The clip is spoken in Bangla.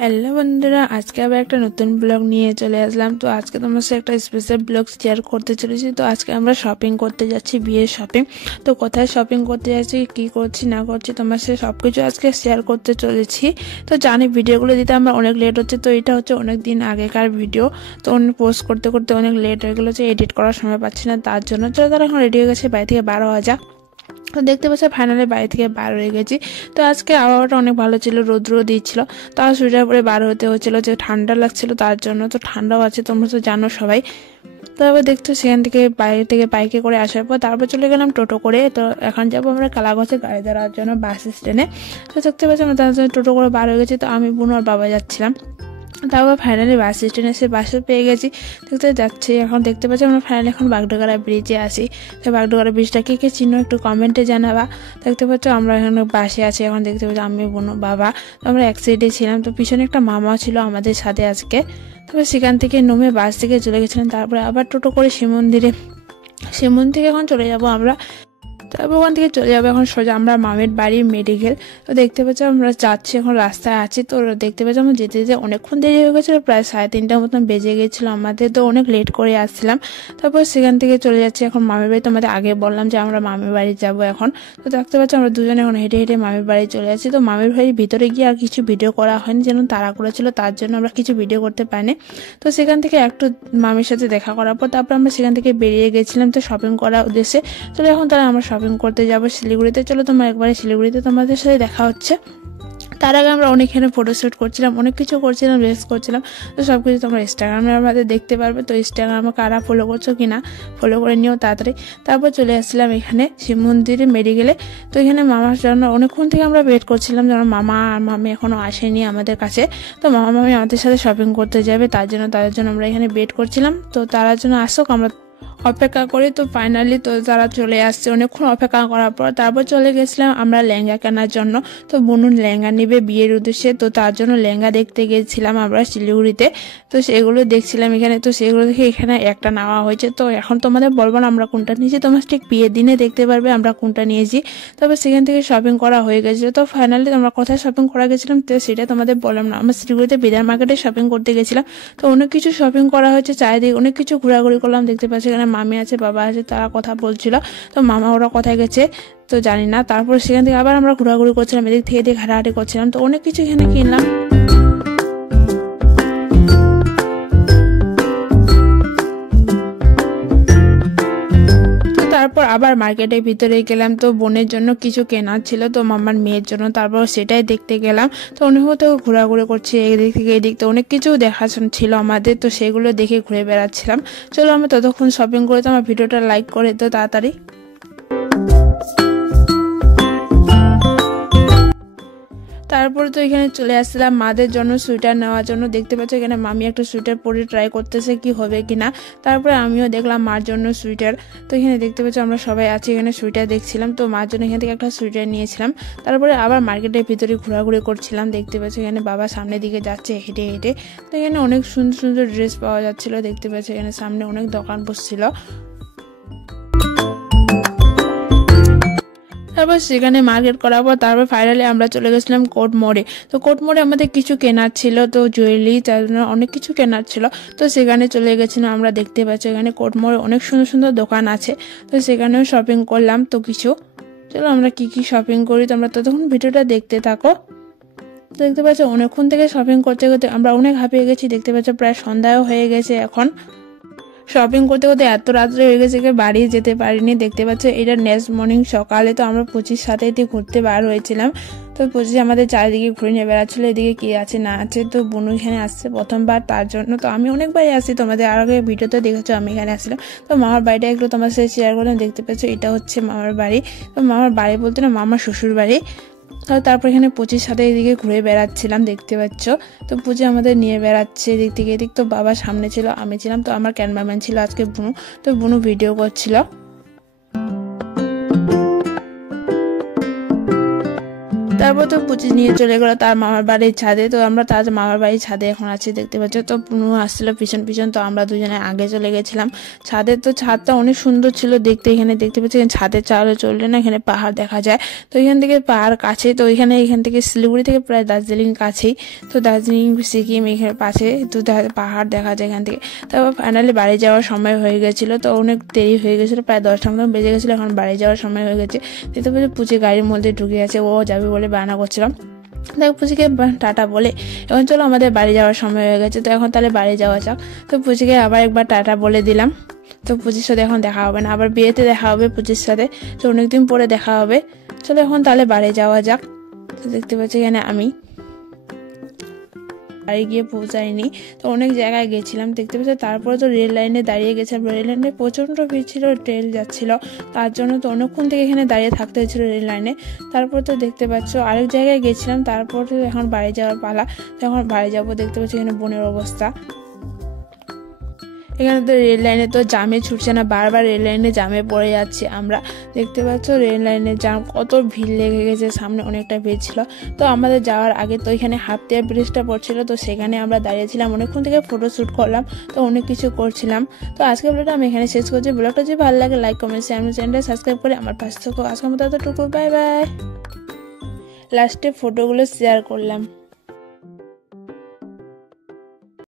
হ্যালো বন্ধুরা, আজকে আবার একটা নতুন ব্লগ নিয়ে চলে আসলাম। তো আজকে তোমার সাথে একটা স্পেশাল ব্লগ শেয়ার করতে চলেছি। তো আজকে আমরা শপিং করতে যাচ্ছি, বিয়ের শপিং। তো কোথায় শপিং করতে যাচ্ছি, কি করছি না করছি, তোমার সাথে সবকিছু আজকে শেয়ার করতে চলেছি। তো জানি ভিডিওগুলো দিতে আমরা অনেক লেট হচ্ছে, তো এটা হচ্ছে অনেক দিন আগেকার ভিডিও। তো পোস্ট করতে করতে অনেক লেট হয়ে গেলো, যে এডিট করার সময় পাচ্ছি না, তার জন্য। চলো তারা এখন রেডি হয়ে গেছে, বাড়ি থেকে 12 হাজার। তো দেখতে পাচ্ছি ফাইনালি বাড়ি থেকে বার হয়ে গেছি। তো আজকে আবহাওয়াটা অনেক ভালো ছিল, রৌদ্র দিচ্ছিল, তাও সোয়েটার পরে বার হতে হচ্ছিল, যে ঠান্ডা লাগছিল তার জন্য। তো ঠান্ডাও আছে, তোমরা তো জানো সবাই। তারপর দেখতো সেখান থেকে বাইরে থেকে বাইকে করে আসার পর তারপর চলে গেলাম টোটো করে। তো এখন যাবো আমরা কালাগঞ্জে গাড়ি ধরার জন্য বাস স্ট্যান্ডে। তো দেখতে পাচ্ছি আমরা তার জন্য টোটো করে বার হয়ে গেছি। তো আমি বোন আর বাবা যাচ্ছিলাম। তারপর ফাইনালি বাস স্ট্যান্ডে এসে বাসও পেয়ে গেছি, দেখতে যাচ্ছি। এখন দেখতে পাচ্ছি আমরা ফাইনালি এখন বাগডোগরা ব্রিজে আসি। তো বাগডোগরা ব্রিজটা কে কে চিনো একটু কমেন্টে জানাবা। দেখতে পাচ্ছ আমরা এখানে বাসে আছি। এখন দেখতে পাচ্ছি আমি বোন বাবা, তো আমরা এক সাইডে ছিলাম। তো পিছনে একটা মামাও ছিল আমাদের সাথে আজকে। তবে সেখান থেকে নেমে বাস থেকে চলে গেছিলাম। তারপরে আবার টোটো করে শিব মন্দিরে এখন চলে যাব আমরা। তারপর ওখান থেকে চলে যাবো এখন সোজা আমরা মামের বাড়ি মেডিকেল। তো দেখতে পাচ্ছি আমরা যাচ্ছি, এখন রাস্তায় আছি। তো দেখতে পাচ্ছি আমরা যেতে যেতে অনেকক্ষণ দেরি হয়ে গেছিলো, প্রায় 3:30টার মতন বেজে গেছিলো আমাদের। তো অনেক লেট করে আসছিলাম। তারপর সেখান থেকে চলে যাচ্ছি এখন মামের বাড়ি। তোমাদের আগে বললাম যে আমরা মামের বাড়ি যাব এখন। তো দেখতে পাচ্ছি আমরা দুজনে এখন হেঁটে হেঁটে মামের বাড়ি চলে যাচ্ছি। তো মামের বাড়ির ভিতরে গিয়ে আর কিছু ভিডিও করা হয়নি, যেন তাড়া করেছিল, তার জন্য আমরা কিছু ভিডিও করতে পারিনি। তো সেখান থেকে একটু মামির সাথে দেখা করার পর তারপর আমরা সেখান থেকে বেরিয়ে গেছিলাম, তো শপিং করার উদ্দেশ্যে। চলো এখন তারা আমরা শপিং করতে যাবো শিলিগুড়িতে। চলো তোমার একবারে শিলিগুড়িতে তোমাদের সাথে দেখা হচ্ছে। তার আগে আমরা অনেকখানে ফটোশ্যুট করছিলাম, অনেক কিছু করছিলাম, রিলস করছিলাম। তো সব কিছু তোমরা ইনস্টাগ্রামে আমাদের দেখতে পারবে। তো ইনস্টাগ্রামে কারা ফলো করছো কিনা ফলো করে নিও তাড়াতাড়ি। তারপর চলে আসছিলাম এখানে শিব মন্দিরে মেডিকেলে। তো এখানে মামার জন্য অনেকক্ষণ থেকে আমরা ওয়েট করছিলাম, যেন মামা আর মামি এখনো আসেনি আমাদের কাছে। তো মামা মামি আমাদের সাথে শপিং করতে যাবে, তাদের জন্য আমরা এখানে ওয়েট করছিলাম। তো তারা জন্য আসুক, আমরা অপেক্ষা করি। তো ফাইনালি তো তারা চলে আসছে অনেকক্ষণ অপেক্ষা করার পর। তারপর চলে গেছিলাম আমরা লেহেঙ্গা কেনার জন্য। তো বোনুন লেহেঙ্গা নিবে বিয়ের উদ্দেশ্যে, তো তার জন্য লেহেঙ্গা দেখতে গেছিলাম আমরা শিলিগুড়িতে। তো সেগুলো দেখছিলাম এখানে। তো সেগুলো দেখে এখানে একটা নেওয়া হয়েছে। তো এখন তোমাদের বলবো না আমরা কোনটা নিয়েছি, তোমরা ঠিক বিয়ের দিনে দেখতে পারবে আমরা কোনটা নিয়েছি। তবে সেখান থেকে শপিং করা হয়ে গেছে। তো ফাইনালি আমরা কোথায় শপিং করা গেছিলাম তো সেটা তোমাদের বললাম না। আমরা শিলিগুড়িতে বিদার মার্কেটে শপিং করতে গেছিলাম। তো অনেক কিছু শপিং করা হয়েছে, চারিদিকে অনেক কিছু ঘোরাঘুরি করলাম। দেখতে পাচ্ছি এখানে মামি আছে, বাবা আছে, তারা কথা বলছিল। তো মামা ওরা কোথায় গেছে তো জানি না। তারপর সেখান থেকে আবার আমরা ঘোরাঘুরি করছিলাম, এদিক থেকে এদিক হাঁটাহাঁটি করছিলাম। তো অনেক কিছু এখানে কিনলাম। তারপর আবার মার্কেটের ভিতরে গেলাম। তো বোনের জন্য কিছু কেনার ছিল, তো মামার মেয়ের জন্য, তারপর সেটাই দেখতে গেলাম। তো অনেক তো ঘোরাঘুরি করছি এদিক থেকে এদিক। তো অনেক কিছু দেখা ছিল আমাদের, তো সেগুলো দেখে ঘুরে বেড়াচ্ছিলাম। চলো আমরা ততক্ষণ শপিং করে, তো আমার ভিডিওটা লাইক করে তো তাড়াতাড়ি। তারপরে তো এখানে চলে আসছিলাম মাদের জন্য সোয়েটার নেওয়ার জন্য। দেখতে পাচ্ছ এখানে মামি একটা সোয়েটার পরে ট্রাই করতেছে কি হবে কিনা। তারপরে আমিও দেখলাম মার জন্য সোয়েটার। তো এখানে দেখতে পাচ্ছ আমরা সবাই আছি এখানে সোয়েটার দেখছিলাম। তো মার জন্য এখান থেকে একটা সোয়েটার নিয়েছিলাম। তারপরে আবার মার্কেটের ভিতরে ঘোরাঘুরি করছিলাম। দেখতে পাচ্ছ এখানে বাবা সামনের দিকে যাচ্ছে হেঁটে হেঁটে। তো এখানে অনেক সুন্দর সুন্দর ড্রেস পাওয়া যাচ্ছিল। দেখতে পাচ্ছ এখানে সামনে অনেক দোকান বসছিল। তারপর সেখানে মার্কেট করার পর তারপর ফাইনালি আমরা চলে গেছিলাম কোর্ট মোড়ে। তো কোর্ট মোড়ে আমাদের কিছু কেনার ছিল, তো জুয়েলারি, তার জন্য অনেক কিছু কেনার ছিল। তো সেখানে চলে গেছিলাম আমরা। দেখতে পাচ্ছি এখানে কোর্ট মোড়ে অনেক সুন্দর সুন্দর দোকান আছে। তো সেখানেও শপিং করলাম তো কিছু। চলো আমরা কি কি শপিং করি তোমরা ততক্ষণ ভিডিওটা দেখতে থাকো। দেখতে পাচ্ছ অনেকক্ষণ থেকে শপিং করতে করতে আমরা অনেক হাঁপিয়ে গেছি। দেখতে পাচ্ছ প্রায় সন্ধ্যাও হয়ে গেছে এখন। শপিং করতে করতে এত রাত্রে হয়ে গেছে যে বাড়ি যেতে পারিনি। দেখতে পাচ্ছ এটা নেক্সট মর্নিং সকালে। তো আমরা 25 সাথে ঘুরতে বার হয়েছিলাম। তো 25 আমাদের চারিদিকে ঘুরে নিয়ে বেড়াচ্ছিল, এদিকে কি আছে না আছে। তো বোনু এখানে আসছে প্রথমবার, তার জন্য। তো আমি অনেকবারই আসছি, তোমাদের আর আগে ভিডিওতে দেখেছো আমি এখানে আসছিলাম। তো মামার বাড়িটা একটু তোমার সাথে শেয়ার করলাম। দেখতে পাচ্ছ এটা হচ্ছে মামার বাড়ি। তো মামার বাড়ি বলতে না, মামার শ্বশুর বাড়ি। তারপর এখানে 25 সাথে এদিকে ঘুরে বেড়াচ্ছিলাম। দেখতে পাচ্ছ তো পুজো আমাদের নিয়ে বেড়াচ্ছে এদিক থেকে এদিক। তো বাবা সামনে ছিল, আমি ছিলাম, তো আমার ক্যামেরাম্যান ছিল আজকে বুনু। তো বুনু ভিডিও করছিল। তারপর তো পুচি নিয়ে চলে গেলো তার মামার বাড়ির ছাদে। তো আমরা তার মামার বাড়ির ছাদে এখন আছি, দেখতে পাচ্ছ। তো পুনু আসছিল পিছন পিছন, তো আমরা দুজনে আগে চলে গেছিলাম ছাদে। তো ছাদটা অনেক সুন্দর ছিল দেখতে। এখানে দেখতে পাচ্ছি ছাদে চালে চললে না এখানে পাহাড় দেখা যায়। তো এখান থেকে পাহাড় কাছে, তো এখান থেকে শিলিগুড়ি থেকে প্রায় দার্জিলিং কাছেই। তো দার্জিলিং সিকিম এখানে পাশে, তো পাহাড় দেখা যায় এখান থেকে। তারপর ফাইনালি বাড়ি যাওয়ার সময় হয়ে গেছিলো, তো অনেক দেরি হয়ে গেছিলো, প্রায় 10টা মতন বেজে গেছিলো। এখন বাড়ি যাওয়ার সময় হয়ে গেছে। দেখতে পাচ্ছি পুচি গাড়ির মধ্যে ঢুকে আছে, ও যাবে বলে বায়না করছিলাম। দেখ পুচিকে টাটা বলে এখন চলো আমাদের বাড়ি যাওয়ার সময় হয়ে গেছে। তো এখন তাহলে বাড়ি যাওয়া যাক। তো পুচিকে আবার একবার টাটা বলে দিলাম। তো পুচির সাথে এখন দেখা হবে না, আবার বিয়েতে দেখা হবে পুচির সাথে, তো অনেকদিন পরে দেখা হবে। চলো এখন তাহলে বাড়ি যাওয়া যাক। তো দেখতে পাচ্ছি এখানে আমি বাড়ি গিয়ে পৌঁছাইনি, তো অনেক জায়গায় গেছিলাম দেখতে পাচ্ছি। তারপরে তো রেল লাইনে দাঁড়িয়ে গেছিলাম, রেল লাইনে প্রচণ্ড ভিড় ছিল, ট্রেন যাচ্ছিল, তার জন্য তো অনেকক্ষণ থেকে এখানে দাঁড়িয়ে থাকতে হয়েছিল রেল লাইনে। তারপর তো দেখতে পাচ্ছ আরেক জায়গায় গেছিলাম, তারপর তো এখন বাড়ি যাওয়ার পালা। তো এখন বাড়ি যাবো। দেখতে পাচ্ছি এখানে বনের অবস্থা। এখানে তো রেল লাইনে তো জামে ছুটছে না, বারবার রেল লাইনে জামে পড়ে যাচ্ছি আমরা। দেখতে পাচ্ছ রেল লাইনের জাম, কত ভিড় লেগে গেছে, সামনে অনেকটা ভিড় ছিল। তো আমাদের যাওয়ার আগে তো এখানে হাতিয়া ব্রিজটা পড়ছিল, তো সেখানে আমরা দাঁড়িয়েছিলাম, অনেকক্ষণ থেকে ফটো শ্যুট করলাম, তো অনেক কিছু করছিলাম। তো আজকের ভিডিওটা আমি এখানে শেষ করছি। ভিডিওটা যদি ভালো লাগে লাইক কমেন্ট শেয়ার, চ্যানেলটা সাবস্ক্রাইব করে আমার পাশে থাকো। আজকের মতো এতটুকু, বাই বাই। লাস্টে ফটোগুলো শেয়ার করলাম।